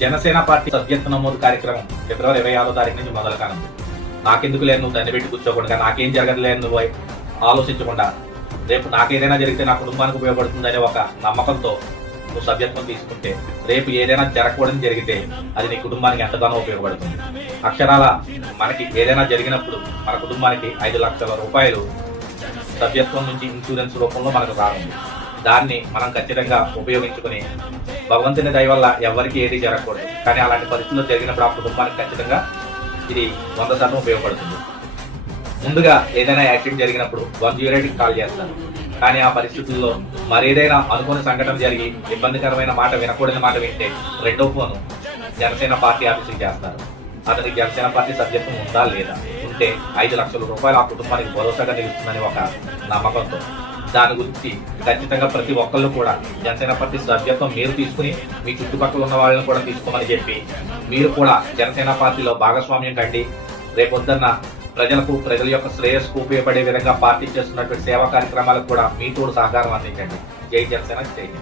Janasena party సభ్యత్వ నమోదు కార్యక్రమం ఫిబ్రవరి 26వ తారీఖు నుంచి మొదలు కానుంది. నాకెందుకు లేదు నువ్వు దండి పెట్టి కూర్చోకుండా, నాకేం జరగదు లేదు నువ్వు ఆలోచించకుండా, రేపు నాకేదైనా జరిగితే నా కుటుంబానికి ఉపయోగపడుతుందనే ఒక నమ్మకంతో నువ్వు సభ్యత్వం తీసుకుంటే రేపు ఏదైనా జరగకూడని జరిగితే అది నీ కుటుంబానికి ఎంతగానో ఉపయోగపడుతుంది. అక్షరాల మనకి ఏదైనా జరిగినప్పుడు మన కుటుంబానికి 5 లక్షల రూపాయలు సభ్యత్వం నుంచి ఇన్సూరెన్స్ రూపంలో మనకు రానుంది. దాన్ని మనం ఖచ్చితంగా ఉపయోగించుకుని భగవంతుని దయ వల్ల ఎవరికి ఏది జరగకూడదు, కానీ అలాంటి పరిస్థితుల్లో జరిగినప్పుడు ఆ కుటుంబానికి ఖచ్చితంగా ఇది 100% ఉపయోగపడుతుంది. ముందుగా ఏదైనా యాక్సిడెంట్ జరిగినప్పుడు 108కి కాల్ చేస్తారు, కానీ ఆ పరిస్థితుల్లో మరేదైనా అనుకోని సంఘటన జరిగి ఇబ్బందికరమైన మాట, వినకూడని మాట వింటే రెండో ఫోను జనసేన పార్టీ ఆఫీసుకి చేస్తారు. అతనికి జనసేన పార్టీ సభ్యత్వం ఉందా లేదా, ఉంటే 5 లక్షల రూపాయలు ఆ కుటుంబానికి భరోసాగా నిలుస్తుందని ఒక నమ్మకంతో దాని గురించి ఖచ్చితంగా ప్రతి ఒక్కళ్ళు కూడా జనసేన పార్టీ సభ్యత్వం మీరు తీసుకుని మీ చుట్టుపక్కల ఉన్న వాళ్ళని కూడా తీసుకోమని చెప్పి మీరు కూడా జనసేన పార్టీలో భాగస్వామ్యం కండి. రేపొద్దున్న ప్రజల యొక్క శ్రేయస్సుకు ఉపయోగపడే విధంగా పార్టీ చేస్తున్నటువంటి సేవా కార్యక్రమాలకు కూడా మీ తోడు సహకారం అందించండి. జై జనసేన, జై హింద్.